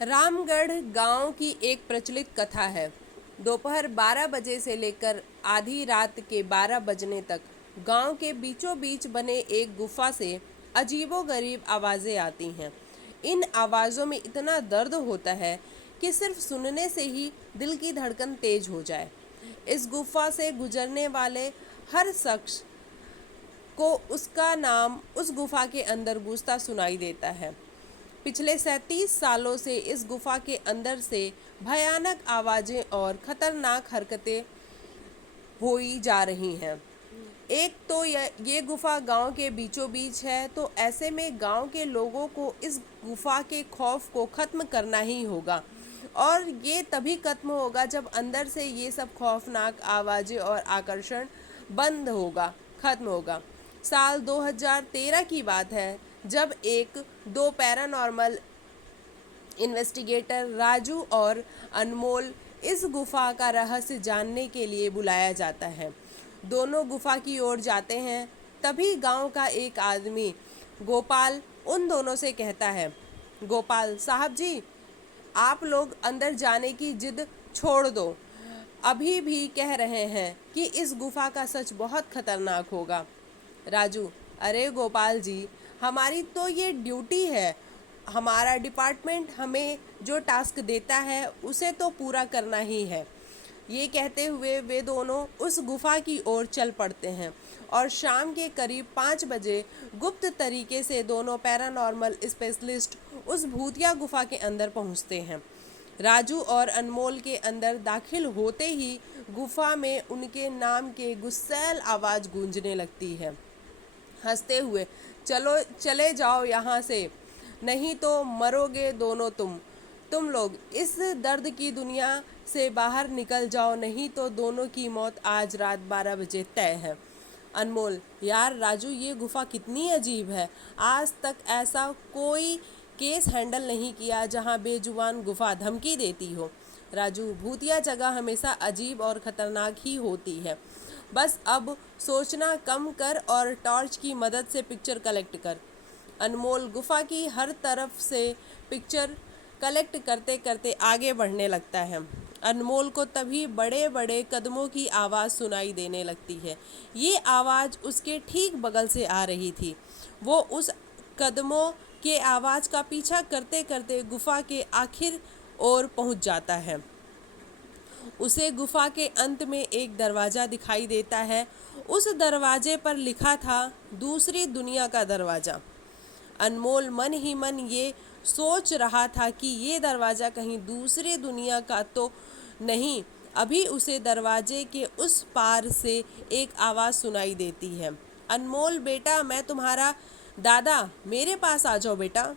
रामगढ़ गांव की एक प्रचलित कथा है। दोपहर 12 बजे से लेकर आधी रात के 12 बजने तक गांव के बीचों बीच बने एक गुफा से अजीबोगरीब आवाज़ें आती हैं। इन आवाज़ों में इतना दर्द होता है कि सिर्फ सुनने से ही दिल की धड़कन तेज हो जाए। इस गुफा से गुजरने वाले हर शख्स को उसका नाम उस गुफा के अंदर गूंजता सुनाई देता है। पिछले 37 सालों से इस गुफा के अंदर से भयानक आवाज़ें और ख़तरनाक हरकतें हुई जा रही हैं। एक तो ये गुफा गांव के बीचों बीच है, तो ऐसे में गांव के लोगों को इस गुफा के खौफ को ख़त्म करना ही होगा। और ये तभी ख़त्म होगा जब अंदर से ये सब खौफनाक आवाज़ें और आकर्षण बंद होगा, ख़त्म होगा। साल 2013 की बात है, जब दो पैरानॉर्मल इन्वेस्टिगेटर राजू और अनमोल इस गुफा का रहस्य जानने के लिए बुलाया जाता है। दोनों गुफा की ओर जाते हैं। तभी गांव का एक आदमी गोपाल उन दोनों से कहता है, गोपाल साहब जी, आप लोग अंदर जाने की जिद छोड़ दो। अभी भी कह रहे हैं कि इस गुफा का सच बहुत खतरनाक होगा। राजू, अरे गोपाल जी, हमारी तो ये ड्यूटी है। हमारा डिपार्टमेंट हमें जो टास्क देता है उसे तो पूरा करना ही है। ये कहते हुए वे दोनों उस गुफा की ओर चल पड़ते हैं और शाम के करीब 5 बजे गुप्त तरीके से दोनों पैरानॉर्मल स्पेशलिस्ट उस भूतिया गुफा के अंदर पहुंचते हैं। राजू और अनमोल के अंदर दाखिल होते ही गुफा में उनके नाम के गुस्सैल आवाज़ गूंजने लगती है। हंसते हुए, चलो चले जाओ यहाँ से, नहीं तो मरोगे दोनों तुम लोग। इस दर्द की दुनिया से बाहर निकल जाओ, नहीं तो दोनों की मौत आज रात 12 बजे तय है। अनमोल, यार राजू, ये गुफा कितनी अजीब है। आज तक ऐसा कोई केस हैंडल नहीं किया जहाँ बेजुबान गुफा धमकी देती हो। राजू, भूतिया जगह हमेशा अजीब और ख़तरनाक ही होती है। बस अब सोचना कम कर और टॉर्च की मदद से पिक्चर कलेक्ट कर। अनमोल गुफा की हर तरफ से पिक्चर कलेक्ट करते करते आगे बढ़ने लगता है। अनमोल को तभी बड़े बड़े कदमों की आवाज़ सुनाई देने लगती है। ये आवाज़ उसके ठीक बगल से आ रही थी। वो उस कदमों के आवाज़ का पीछा करते करते गुफा के आखिर ओर पहुंच जाता है। उसे गुफा के अंत में एक दरवाज़ा दिखाई देता है। उस दरवाजे पर लिखा था, दूसरी दुनिया का दरवाज़ा। अनमोल मन ही मन ये सोच रहा था कि ये दरवाज़ा कहीं दूसरी दुनिया का तो नहीं। अभी उसे दरवाजे के उस पार से एक आवाज़ सुनाई देती है, अनमोल बेटा, मैं तुम्हारा दादा, मेरे पास आ जाओ बेटा।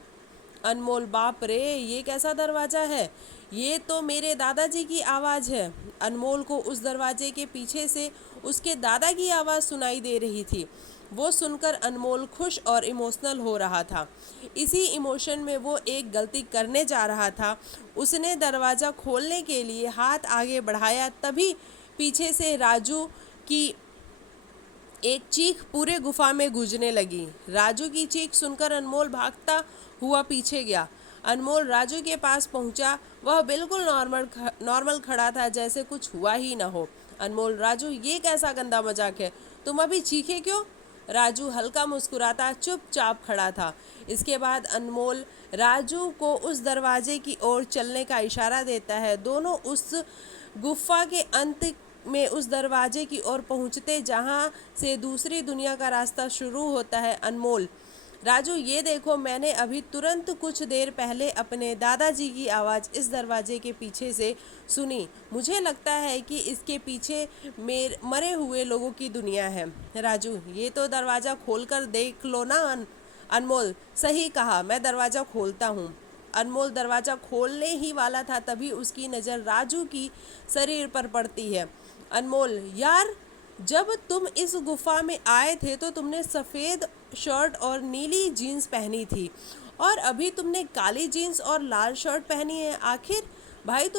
अनमोल, बाप रे, ये कैसा दरवाज़ा है, ये तो मेरे दादाजी की आवाज़ है। अनमोल को उस दरवाजे के पीछे से उसके दादा की आवाज़ सुनाई दे रही थी। वो सुनकर अनमोल खुश और इमोशनल हो रहा था। इसी इमोशन में वो एक गलती करने जा रहा था। उसने दरवाज़ा खोलने के लिए हाथ आगे बढ़ाया, तभी पीछे से राजू की एक चीख पूरे गुफा में गूंजने लगी। राजू की चीख सुनकर अनमोल भागता हुआ पीछे गया। अनमोल राजू के पास पहुंचा। वह बिल्कुल नॉर्मल खड़ा था, जैसे कुछ हुआ ही ना हो। अनमोल, राजू, ये कैसा गंदा मजाक है, तुम अभी चीखे क्यों? राजू हल्का मुस्कुराता चुपचाप खड़ा था। इसके बाद अनमोल राजू को उस दरवाजे की ओर चलने का इशारा देता है। दोनों उस गुफा के अंत में उस दरवाजे की ओर पहुंचते जहां से दूसरी दुनिया का रास्ता शुरू होता है। अनमोल, राजू, ये देखो, मैंने अभी तुरंत कुछ देर पहले अपने दादाजी की आवाज़ इस दरवाजे के पीछे से सुनी। मुझे लगता है कि इसके पीछे मरे हुए लोगों की दुनिया है। राजू, ये तो दरवाज़ा खोलकर देख लो ना। अनमोल, सही कहा, मैं दरवाज़ा खोलता हूँ। अनमोल दरवाज़ा खोलने ही वाला था, तभी उसकी नज़र राजू की शरीर पर पड़ती है। अनमोल, यार, जब तुम इस गुफा में आए थे तो तुमने सफ़ेद शर्ट और नीली जीन्स पहनी थी, और अभी तुमने काली जीन्स और लाल शर्ट पहनी है। आखिर भाई,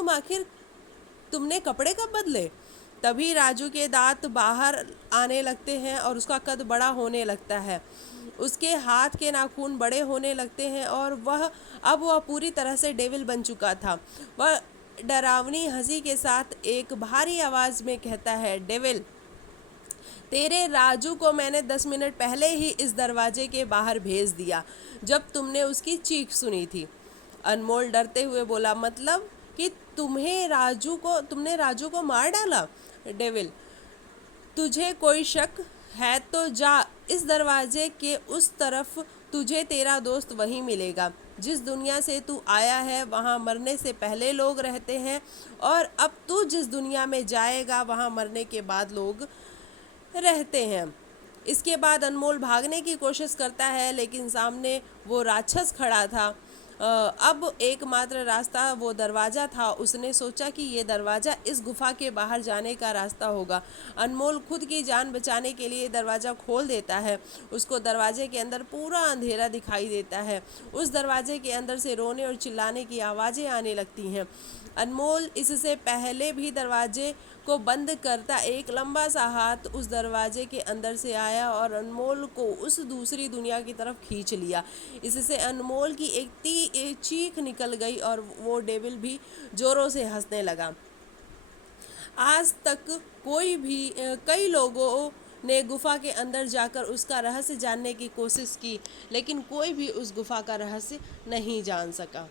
तुमने कपड़े कब बदले? तभी राजू के दांत बाहर आने लगते हैं और उसका कद बड़ा होने लगता है। उसके हाथ के नाखून बड़े होने लगते हैं और वह पूरी तरह से डेविल बन चुका था। वह डरावनी हंसी के साथ एक भारी आवाज में कहता है, डेविल, तेरे राजू को मैंने 10 मिनट पहले ही इस दरवाजे के बाहर भेज दिया जब तुमने उसकी चीख सुनी थी। अनमोल डरते हुए बोला, मतलब कि तुमने राजू को मार डाला? डेविल, तुझे कोई शक है तो जा, इस दरवाजे के उस तरफ तुझे तेरा दोस्त वहीं मिलेगा। जिस दुनिया से तू आया है वहाँ मरने से पहले लोग रहते हैं, और अब तू जिस दुनिया में जाएगा वहाँ मरने के बाद लोग रहते हैं। इसके बाद अनमोल भागने की कोशिश करता है, लेकिन सामने वो राक्षस खड़ा था। अब एकमात्र रास्ता वो दरवाज़ा था। उसने सोचा कि ये दरवाज़ा इस गुफा के बाहर जाने का रास्ता होगा। अनमोल खुद की जान बचाने के लिए दरवाज़ा खोल देता है। उसको दरवाजे के अंदर पूरा अंधेरा दिखाई देता है। उस दरवाजे के अंदर से रोने और चिल्लाने की आवाज़ें आने लगती हैं। अनमोल इससे पहले भी दरवाजे को बंद करता एक लंबा सा हाथ उस दरवाजे के अंदर से आया और अनमोल को उस दूसरी दुनिया की तरफ खींच लिया। इससे अनमोल की एक चीख निकल गई और वो डेविल भी जोरों से हंसने लगा। आज तक कई लोगों ने गुफा के अंदर जाकर उसका रहस्य जानने की कोशिश की, लेकिन कोई भी उस गुफा का रहस्य नहीं जान सका।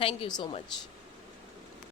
Thank you so much.